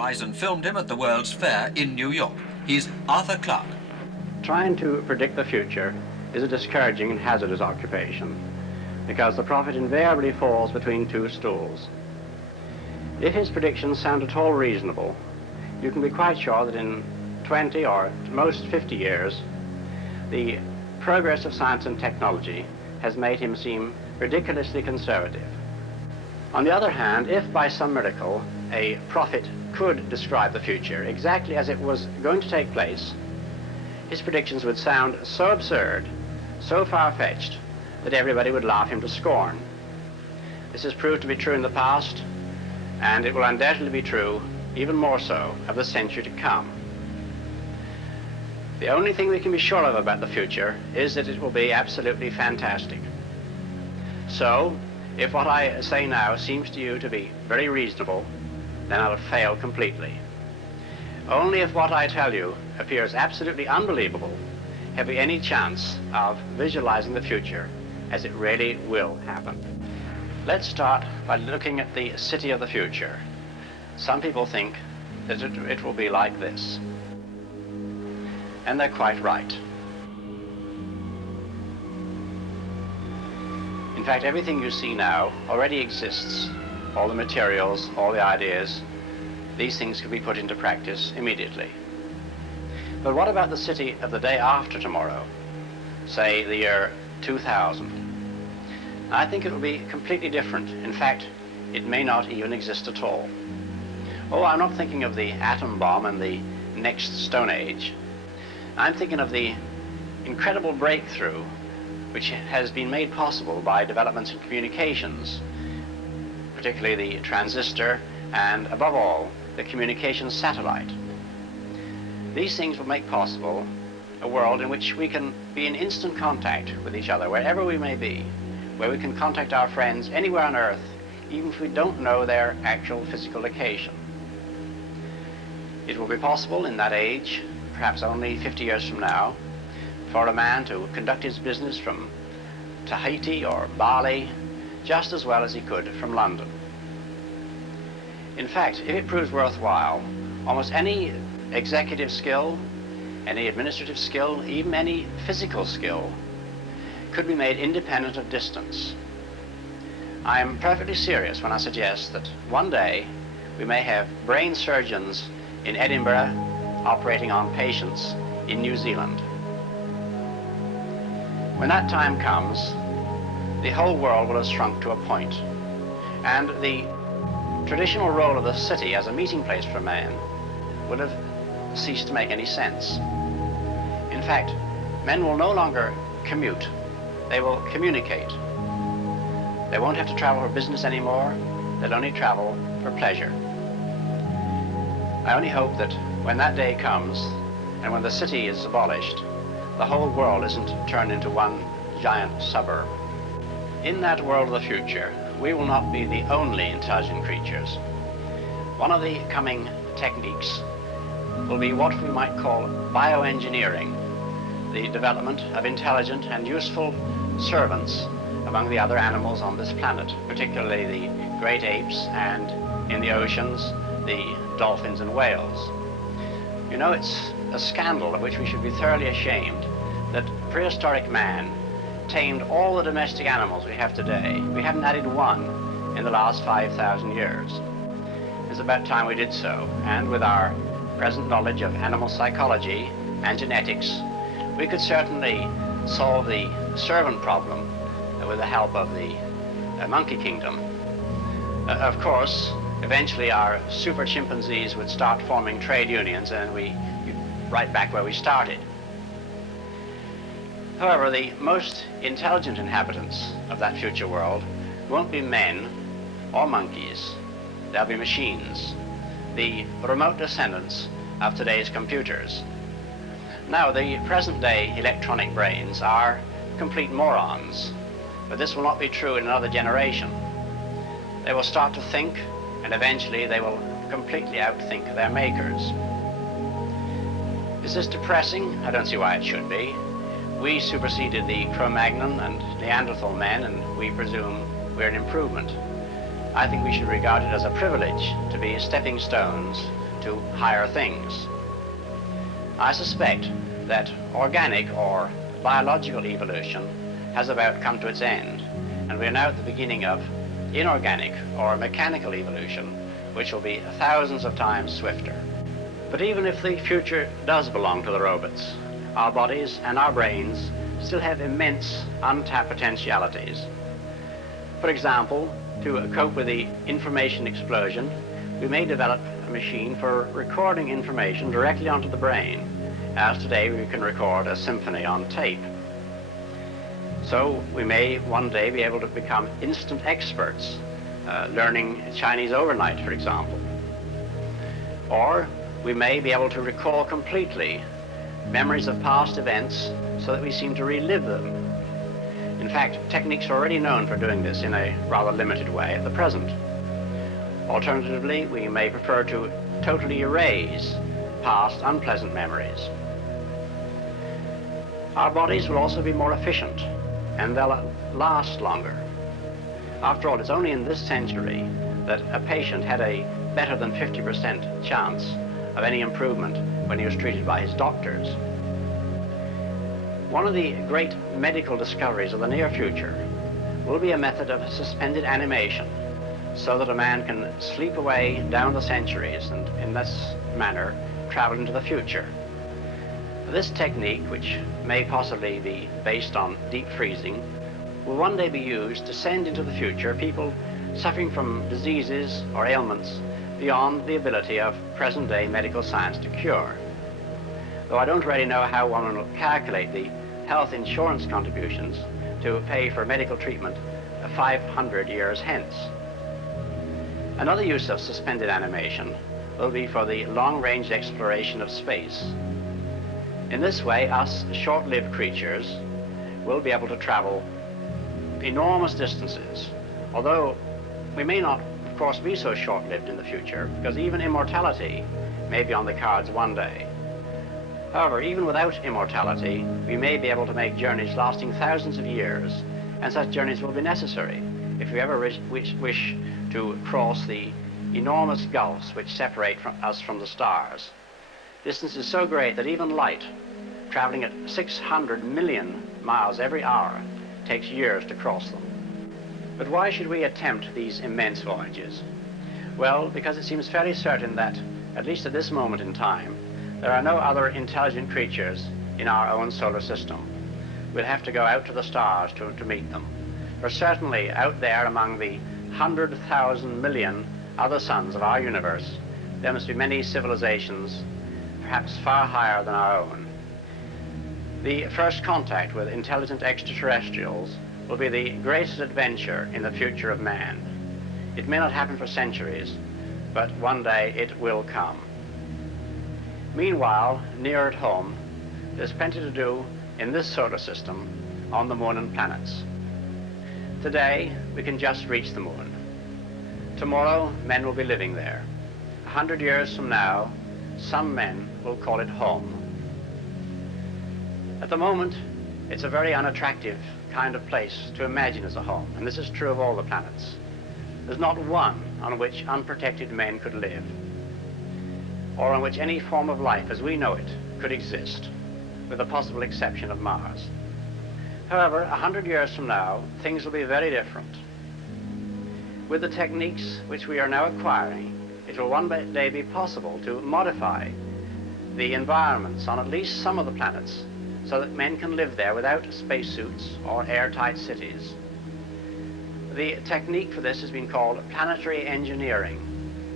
Horizon filmed him at the World's Fair in New York. He's Arthur Clarke. Trying to predict the future is a discouraging and hazardous occupation because the prophet invariably falls between two stools. If his predictions sound at all reasonable, you can be quite sure that in 20 or at most 50 years, the progress of science and technology has made him seem ridiculously conservative. On the other hand, if by some miracle a prophet could describe the future exactly as it was going to take place, his predictions would sound so absurd, so far-fetched, that everybody would laugh him to scorn. This has proved to be true in the past, and it will undoubtedly be true, even more so, of the century to come. The only thing we can be sure of about the future is that it will be absolutely fantastic. So, if what I say now seems to you to be very reasonable, then I'll fail completely. Only if what I tell you appears absolutely unbelievable have we any chance of visualizing the future as it really will happen. Let's start by looking at the city of the future. Some people think that it will be like this. And they're quite right. In fact, everything you see now already exists. All the materials, all the ideas, these things can be put into practice immediately. But what about the city of the day after tomorrow? Say the year 2000. I think it will be completely different. In fact, it may not even exist at all. Oh, I'm not thinking of the atom bomb and the next Stone Age. I'm thinking of the incredible breakthrough which has been made possible by developments in communications, particularly the transistor and, above all, the communications satellite. These things will make possible a world in which we can be in instant contact with each other, wherever we may be, where we can contact our friends anywhere on Earth, even if we don't know their actual physical location. It will be possible in that age, perhaps only 50 years from now, for a man to conduct his business from Tahiti or Bali just as well as he could from London. In fact, if it proves worthwhile, almost any executive skill, any administrative skill, even any physical skill, could be made independent of distance. I am perfectly serious when I suggest that one day we may have brain surgeons in Edinburgh operating on patients in New Zealand. When that time comes, the whole world will have shrunk to a point, and the traditional role of the city as a meeting place for man will have ceased to make any sense. In fact, men will no longer commute, they will communicate. They won't have to travel for business anymore, they'll only travel for pleasure. I only hope that when that day comes, and when the city is abolished, the whole world isn't turned into one giant suburb. In that world of the future, we will not be the only intelligent creatures. One of the coming techniques will be what we might call bioengineering, the development of intelligent and useful servants among the other animals on this planet, particularly the great apes and, in the oceans, the dolphins and whales. You know, it's a scandal of which we should be thoroughly ashamed that prehistoric man tamed all the domestic animals we have today. We haven't added one in the last 5,000 years. It's about time we did so, and with our present knowledge of animal psychology and genetics, we could certainly solve the servant problem with the help of the monkey kingdom. Of course, eventually our super chimpanzees would start forming trade unions and we'd right back where we started. However, the most intelligent inhabitants of that future world won't be men or monkeys. They'll be machines, the remote descendants of today's computers. Now, the present-day electronic brains are complete morons, but this will not be true in another generation. They will start to think, and eventually they will completely outthink their makers. Is this depressing? I don't see why it should be. We superseded the Cro-Magnon and Neanderthal men, and we presume we're an improvement. I think we should regard it as a privilege to be stepping stones to higher things. I suspect that organic or biological evolution has about come to its end, and we are now at the beginning of inorganic or mechanical evolution, which will be thousands of times swifter. But even if the future does belong to the robots, our bodies and our brains still have immense untapped potentialities. For example, to cope with the information explosion, we may develop a machine for recording information directly onto the brain, as today we can record a symphony on tape. So we may one day be able to become instant experts, learning Chinese overnight, for example. Or we may be able to recall completely memories of past events so that we seem to relive them. In fact, techniques are already known for doing this in a rather limited way at the present. Alternatively, we may prefer to totally erase past unpleasant memories. Our bodies will also be more efficient, and they'll last longer. After all, it's only in this century that a patient had a better than 50% chance of any improvement when he was treated by his doctors. One of the great medical discoveries of the near future will be a method of suspended animation, so that a man can sleep away down the centuries and in this manner travel into the future. This technique, which may possibly be based on deep freezing, will one day be used to send into the future people suffering from diseases or ailments beyond the ability of present-day medical science to cure. Though I don't really know how one will calculate the health insurance contributions to pay for medical treatment 500 years hence. Another use of suspended animation will be for the long-range exploration of space. In this way, us short-lived creatures will be able to travel enormous distances, although we may not, of course, be so short-lived in the future, because even immortality may be on the cards one day. However, even without immortality, we may be able to make journeys lasting thousands of years, and such journeys will be necessary if we ever wish to cross the enormous gulfs which separate us from the stars. Distances so great that even light, traveling at 600 million miles every hour, takes years to cross them. But why should we attempt these immense voyages? Well, because it seems fairly certain that, at least at this moment in time, there are no other intelligent creatures in our own solar system. We'll have to go out to the stars to meet them. For certainly out there among the 100,000 million other suns of our universe, there must be many civilizations, perhaps far higher than our own. The first contact with intelligent extraterrestrials will be the greatest adventure in the future of man. It may not happen for centuries, but one day it will come. Meanwhile, near at home, there's plenty to do in this solar system on the moon and planets. Today, we can just reach the moon. Tomorrow, men will be living there. 100 years from now, some men will call it home. At the moment, it's a very unattractive kind of place to imagine as a home, and this is true of all the planets. There's not one on which unprotected men could live, or on which any form of life as we know it could exist, with the possible exception of Mars. However, 100 years from now, things will be very different. With the techniques which we are now acquiring, it will one day be possible to modify the environments on at least some of the planets so that men can live there without spacesuits or airtight cities. The technique for this has been called planetary engineering,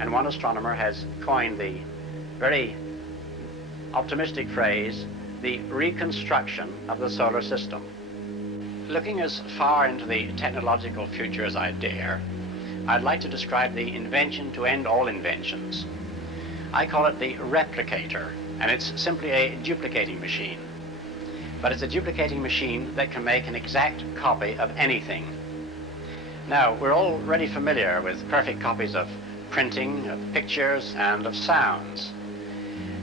and one astronomer has coined the very optimistic phrase, the reconstruction of the solar system. Looking as far into the technological future as I dare, I'd like to describe the invention to end all inventions. I call it the replicator, and it's simply a duplicating machine. But it's a duplicating machine that can make an exact copy of anything. Now, we're already familiar with perfect copies of printing, of pictures, and of sounds.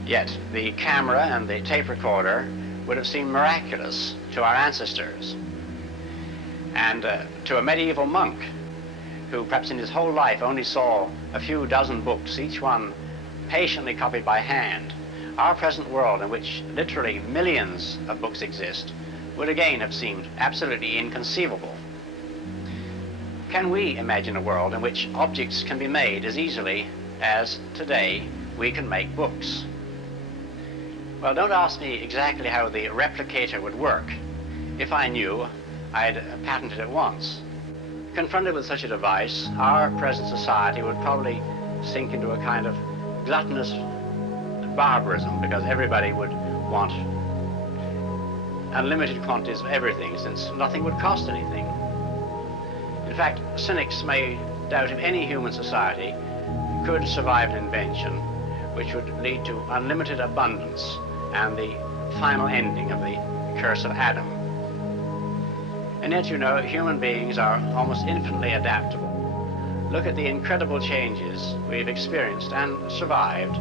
Yet the camera and the tape recorder would have seemed miraculous to our ancestors. And to a medieval monk, who perhaps in his whole life only saw a few dozen books, each one patiently copied by hand, our present world, in which literally millions of books exist, would again have seemed absolutely inconceivable. Can we imagine a world in which objects can be made as easily as today we can make books? Well, don't ask me exactly how the replicator would work. If I knew, I'd patent it at once. Confronted with such a device, our present society would probably sink into a kind of gluttonous barbarism, because everybody would want unlimited quantities of everything, since nothing would cost anything. In fact, cynics may doubt if any human society could survive an invention which would lead to unlimited abundance and the final ending of the curse of Adam. And yet, you know, human beings are almost infinitely adaptable. Look at the incredible changes we've experienced and survived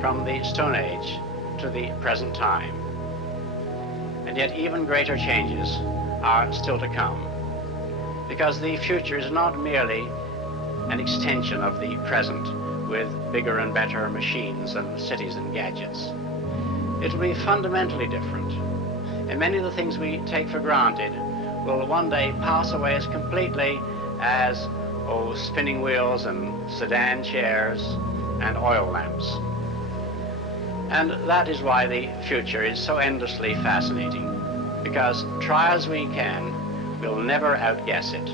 from the Stone Age to the present time. And yet even greater changes are still to come, because the future is not merely an extension of the present with bigger and better machines and cities and gadgets. It will be fundamentally different, and many of the things we take for granted will one day pass away as completely as spinning wheels and sedan chairs and oil lamps. And that is why the future is so endlessly fascinating, because try as we can, we'll never outguess it.